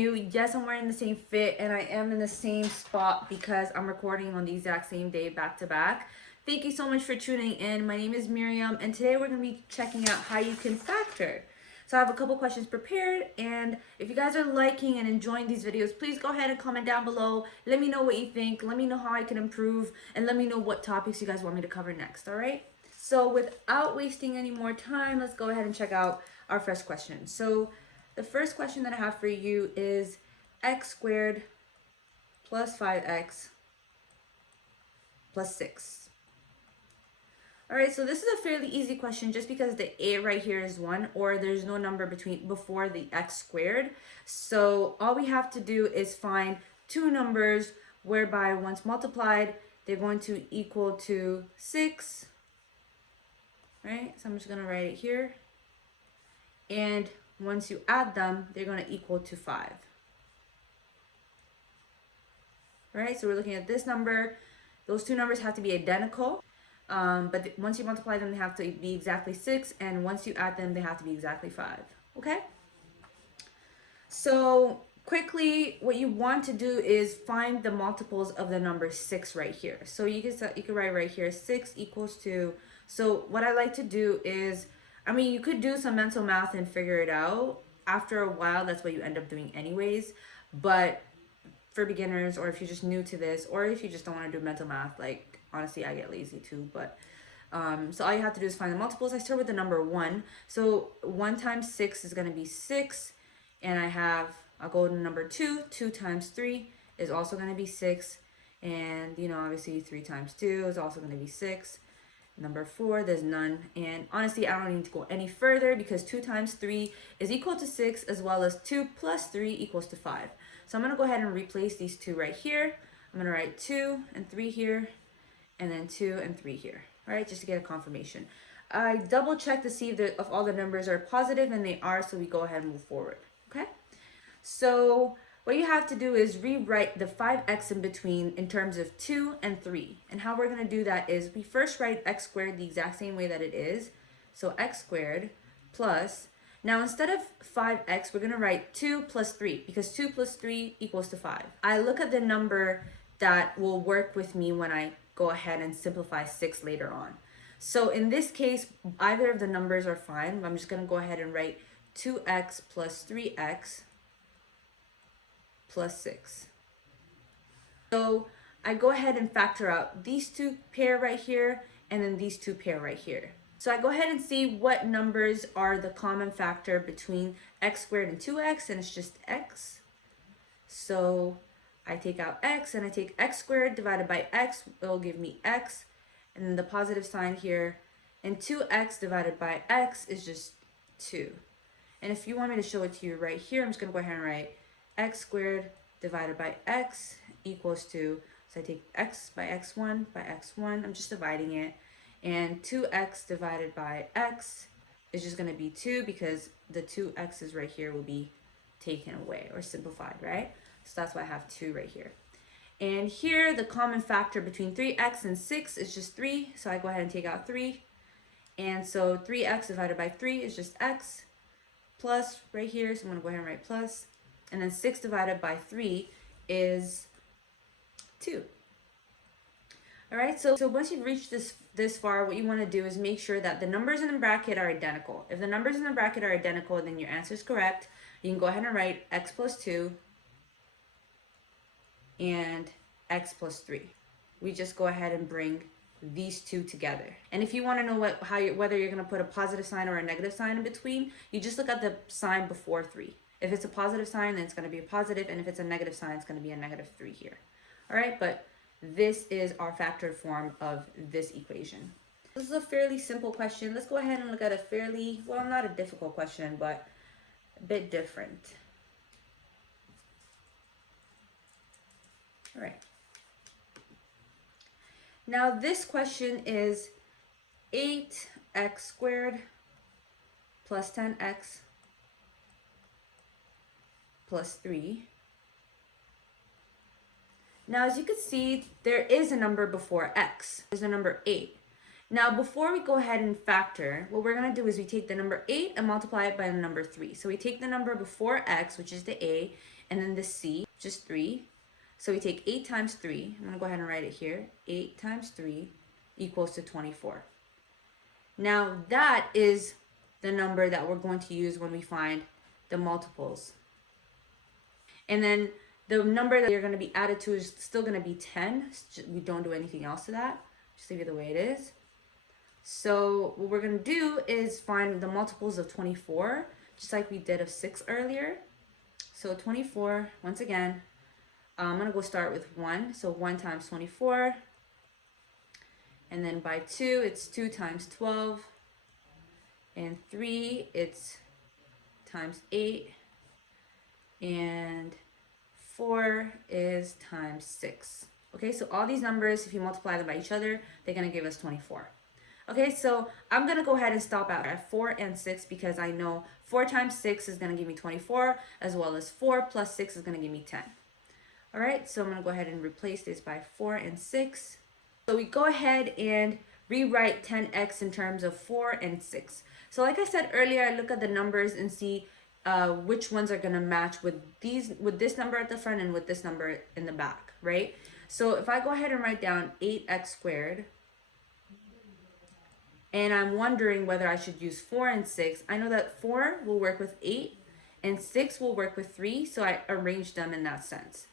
you. Yes, I'm wearing the same fit and I am in the same spot because I'm recording on the exact same day back to back. Thank you so much for tuning in. My name is Miriam and today we're going to be checking out how you can factor. So I have a couple questions prepared, and if you guys are liking and enjoying these videos, please go ahead and comment down below. Let me know what you think. Let me know how I can improve, and let me know what topics you guys want me to cover next, all right? So without wasting any more time, let's go ahead and check out our first question. So the first question that I have for you is x squared plus 5x plus 6. All right, so this is a fairly easy question just because the a right here is 1, or there's no number before the x squared. So all we have to do is find two numbers whereby once multiplied, they're going to equal to 6. Right, so I'm just going to write it here. And once you add them, they're going to equal to 5. All right, so we're looking at this number. Those two numbers have to be identical. But once you multiply them, they have to be exactly 6, and once you add them, they have to be exactly 5, okay? So quickly, what you want to do is find the multiples of the number 6 right here. So you can write right here, 6 equals to, so what I like to do is, I mean, you could do some mental math and figure it out. After a while, that's what you end up doing anyways, but for beginners, or if you're just new to this, or if you just don't want to do mental math, like, honestly, I get lazy too, but so all you have to do is find the multiples. I start with the number 1. So 1 times 6 is going to be 6. And I'll go to number 2. 2 times 3 is also going to be 6. And, you know, obviously 3 times 2 is also going to be 6. Number 4, there's none. And honestly, I don't need to go any further because 2 times 3 is equal to 6, as well as 2 plus 3 equals to 5. So I'm going to go ahead and replace these two right here. I'm going to write 2 and 3 here, and then 2 and 3 here, all right, just to get a confirmation. I double check to see if all the numbers are positive, and they are, so we go ahead and move forward, okay? So what you have to do is rewrite the 5x in between in terms of 2 and 3. And how we're going to do that is we first write x squared the exact same way that it is. So x squared plus, now instead of 5x, we're going to write 2 plus 3, because 2 plus 3 equals to 5. I look at the number that will work with me when I go ahead and simplify 6 later on. So in this case, either of the numbers are fine. I'm just going to go ahead and write 2x plus 3x plus 6. So I go ahead and factor out these two pair right here, and then these two pair right here. So I go ahead and see what numbers are the common factor between x squared and 2x, and it's just x. So I take out x, and I take x squared divided by x, it'll give me x, and then the positive sign here, and 2x divided by x is just 2. And if you want me to show it to you right here, I'm just going to go ahead and write x squared divided by x equals to, so I take x by x1 by x1, I'm just dividing it, and 2x divided by x is just going to be 2, because the 2x's right here will be taken away or simplified, right? So that's why I have 2 right here. And here, the common factor between 3x and 6 is just 3. So I go ahead and take out 3. And so 3x divided by 3 is just x, plus right here. So I'm going to go ahead and write plus. And then 6 divided by 3 is 2. All right, so once you've reached this far, what you want to do is make sure that the numbers in the bracket are identical. If the numbers in the bracket are identical, then your answer is correct. You can go ahead and write x plus 2 and x plus 3. We just go ahead and bring these two together. And if you want to know whether you're going to put a positive sign or a negative sign in between, you just look at the sign before 3. If it's a positive sign, then it's going to be a positive, and if it's a negative sign, it's going to be a negative 3 here. All right, but this is our factored form of this equation. This is a fairly simple question. Let's go ahead and look at a fairly, well, not a difficult question, but a bit different. All right. Now this question is 8x squared plus 10x plus 3. Now as you can see, there is a number before x. There's a number 8. Now before we go ahead and factor, what we're going to do is we take the number 8 and multiply it by the number 3. So we take the number before x, which is the a, and then the c, just 3. So we take 8 times 3. I'm going to go ahead and write it here. 8 times 3 equals to 24. Now that is the number that we're going to use when we find the multiples. And then the number that you're going to be added to is still going to be 10. We don't do anything else to that. Just leave it the way it is. So what we're going to do is find the multiples of 24, just like we did of 6 earlier. So 24, once again, I'm going to go start with 1. So 1 times 24. And then by 2, it's 2 times 12. And 3, it's times 8. And 4 is times 6. Okay, so all these numbers, if you multiply them by each other, they're going to give us 24. Okay, so I'm going to go ahead and stop out at 4 and 6 because I know 4 times 6 is going to give me 24, as well as 4 plus 6 is going to give me 10. All right, so I'm going to go ahead and replace this by 4 and 6. So we go ahead and rewrite 10x in terms of 4 and 6. So like I said earlier, I look at the numbers and see which ones are going to match with this number at the front and with this number in the back, right? So if I go ahead and write down 8x squared, and I'm wondering whether I should use 4 and 6, I know that 4 will work with 8 and 6 will work with 3, so I arranged them in that sense.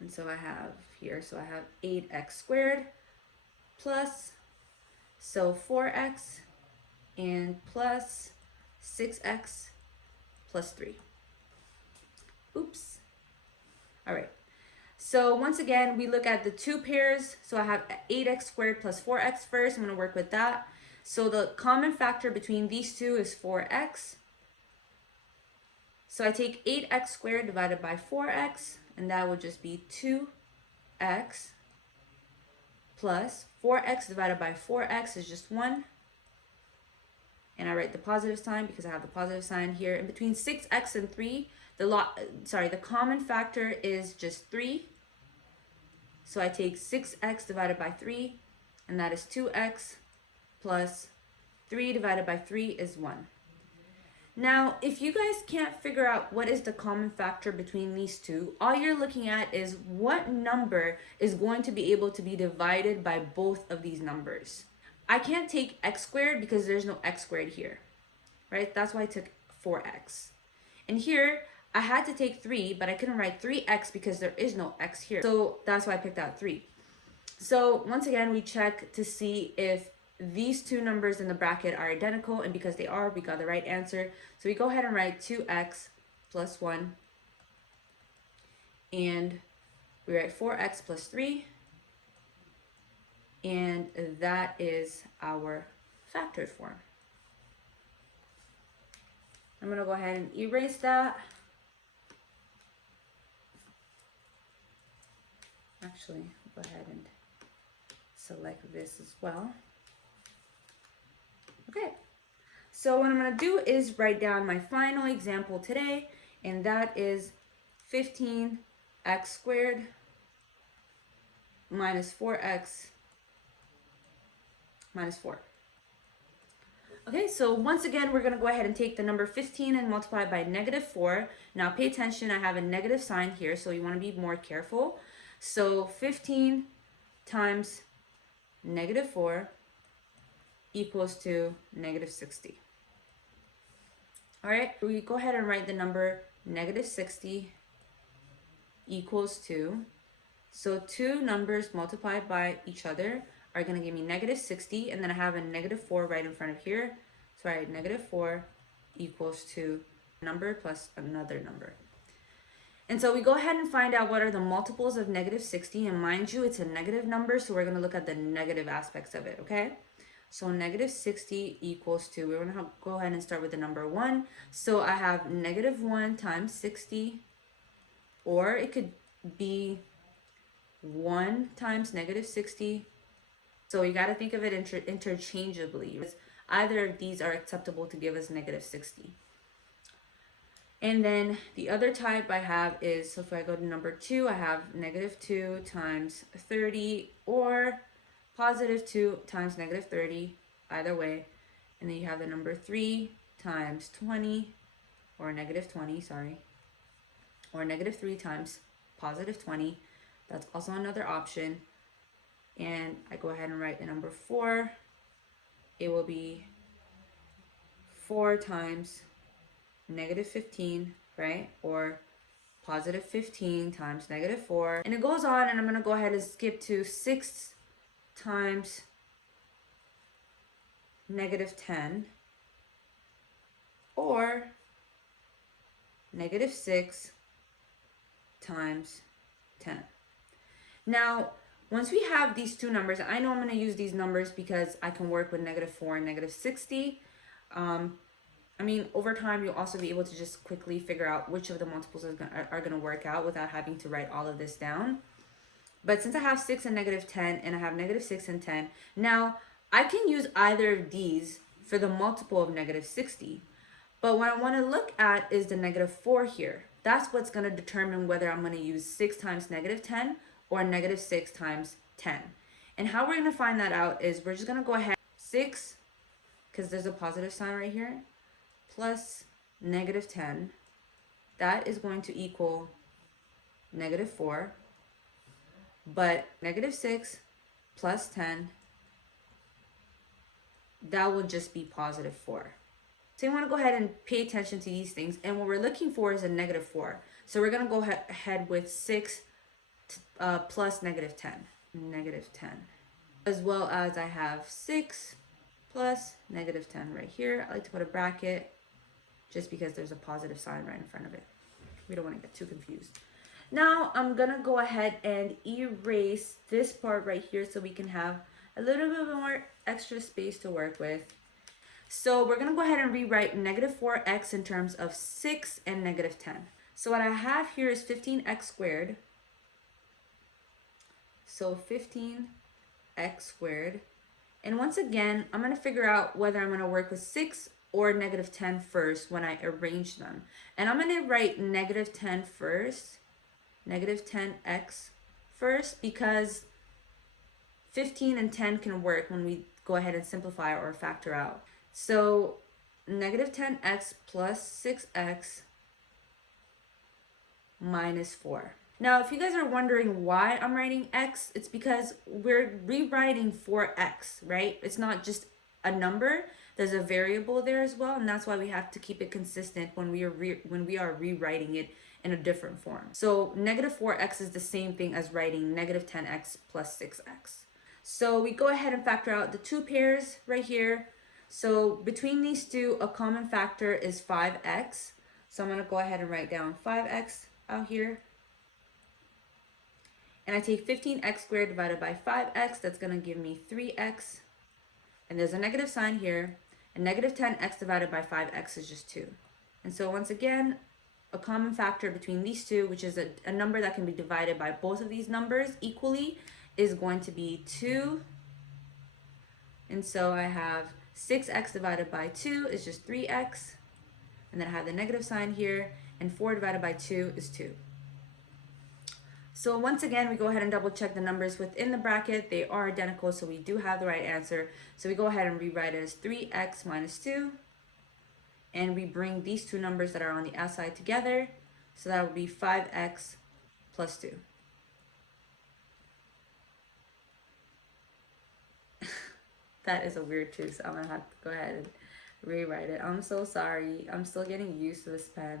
And so I have here, so I have 8x squared plus, so 4x and plus 6x plus 3. Oops. All right. So once again, we look at the two pairs. So I have 8x squared plus 4x first. I'm going to work with that. So the common factor between these two is 4x. So I take 8x squared divided by 4x, and that would just be 2x plus 4x divided by 4x is just 1. And I write the positive sign because I have the positive sign here. In between 6x and 3, the common factor is just 3. So I take 6x divided by 3, and that is 2x plus 3 divided by 3 is 1. Now, if you guys can't figure out what is the common factor between these two, all you're looking at is what number is going to be able to be divided by both of these numbers. I can't take x squared because there's no x squared here, right? That's why I took 4x. And here, I had to take 3, but I couldn't write 3x because there is no x here. So that's why I picked out 3. So once again, we check to see if these two numbers in the bracket are identical, and because they are, we got the right answer. So we go ahead and write 2x plus 1, and we write 4x plus 3, and that is our factored form. I'm going to go ahead and erase that. Actually, go ahead and select this as well. Okay, so what I'm going to do is write down my final example today, and that is 15x squared minus 4x minus 4. Okay, so once again, we're going to go ahead and take the number 15 and multiply it by negative 4. Now pay attention, I have a negative sign here, so you want to be more careful. So 15 times negative 4 equals to negative 60. All right, we go ahead and write the number negative 60 equals to, so two numbers multiplied by each other are going to give me negative 60, and then I have a negative 4 right in front of here. So I write negative 4 equals to number plus another number. And so we go ahead and find out what are the multiples of negative 60, and mind you, it's a negative number, so we're going to look at the negative aspects of it, okay? So negative 60 equals to, we're going to go ahead and start with the number 1. So I have negative 1 times 60, or it could be 1 times negative 60. So you got to think of it interchangeably. Either of these are acceptable to give us negative 60. And then the other type I have is, so if I go to number 2, I have negative 2 times 30, or positive 2 times negative 30, either way. And then you have the number 3 times 20, or negative 20, sorry. or negative 3 times positive 20. That's also another option. And I go ahead and write the number 4. It will be 4 times negative 15, right? Or positive 15 times negative 4. And it goes on, and I'm going to go ahead and skip to 6 times negative 10, or negative 6 times 10. Now, once we have these two numbers, I know I'm going to use these numbers because I can work with negative 4 and negative 60. I mean, over time, you'll also be able to just quickly figure out which of the multiples are going to work out without having to write all of this down. But since I have 6 and negative 10, and I have negative 6 and 10, now I can use either of these for the multiple of negative 60. But what I want to look at is the negative 4 here. That's what's going to determine whether I'm going to use 6 times negative 10 or negative 6 times 10. And how we're going to find that out is we're just going to go ahead, 6, because there's a positive sign right here, plus negative 10. That is going to equal negative 4. But negative 6 plus 10, that will just be positive 4. So you want to go ahead and pay attention to these things. And what we're looking for is a negative 4. So we're going to go ahead with 6 plus negative 10. Negative 10. As well as I have 6 plus negative 10 right here. I like to put a bracket just because there's a positive sign right in front of it. We don't want to get too confused. Now I'm going to go ahead and erase this part right here so we can have a little bit more extra space to work with. So we're going to go ahead and rewrite negative 4x in terms of 6 and negative 10. So what I have here is 15x squared. So 15x squared. And once again, I'm going to figure out whether I'm going to work with 6 or negative 10 first when I arrange them. And I'm going to write negative 10 first, negative 10x first, because 15 and 10 can work when we go ahead and simplify or factor out. So negative 10x plus 6x minus 4. Now, if you guys are wondering why I'm writing x, it's because we're rewriting 4x, right? It's not just a number. There's a variable there as well, and that's why we have to keep it consistent when we are rewriting it in a different form. So negative 4x is the same thing as writing negative 10x plus 6x. So we go ahead and factor out the two pairs right here. So between these two, a common factor is 5x. So I'm going to go ahead and write down 5x out here. And I take 15x squared divided by 5x. That's going to give me 3x. And there's a negative sign here. And negative 10x divided by 5x is just 2. And so once again, a common factor between these two, which is a number that can be divided by both of these numbers equally, is going to be 2. And so I have 6x divided by 2 is just 3x. And then I have the negative sign here. And 4 divided by 2 is 2. So once again, we go ahead and double check the numbers within the bracket. They are identical, so we do have the right answer. So we go ahead and rewrite it as 3x minus 2. And we bring these two numbers that are on the outside together. So that would be 5x plus 2. That is a weird truth, so I'm going to have to go ahead and rewrite it. I'm so sorry. I'm still getting used to this pen.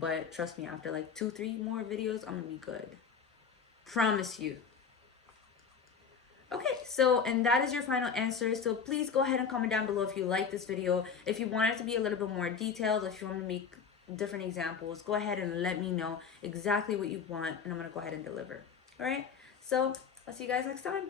But trust me, after like 2-3 more videos, I'm going to be good. Promise you. Okay, so, and that is your final answer. So please go ahead and comment down below if you like this video. If you want it to be a little bit more detailed, if you want to make different examples, go ahead and let me know exactly what you want, and I'm going to go ahead and deliver. All right, so I'll see you guys next time.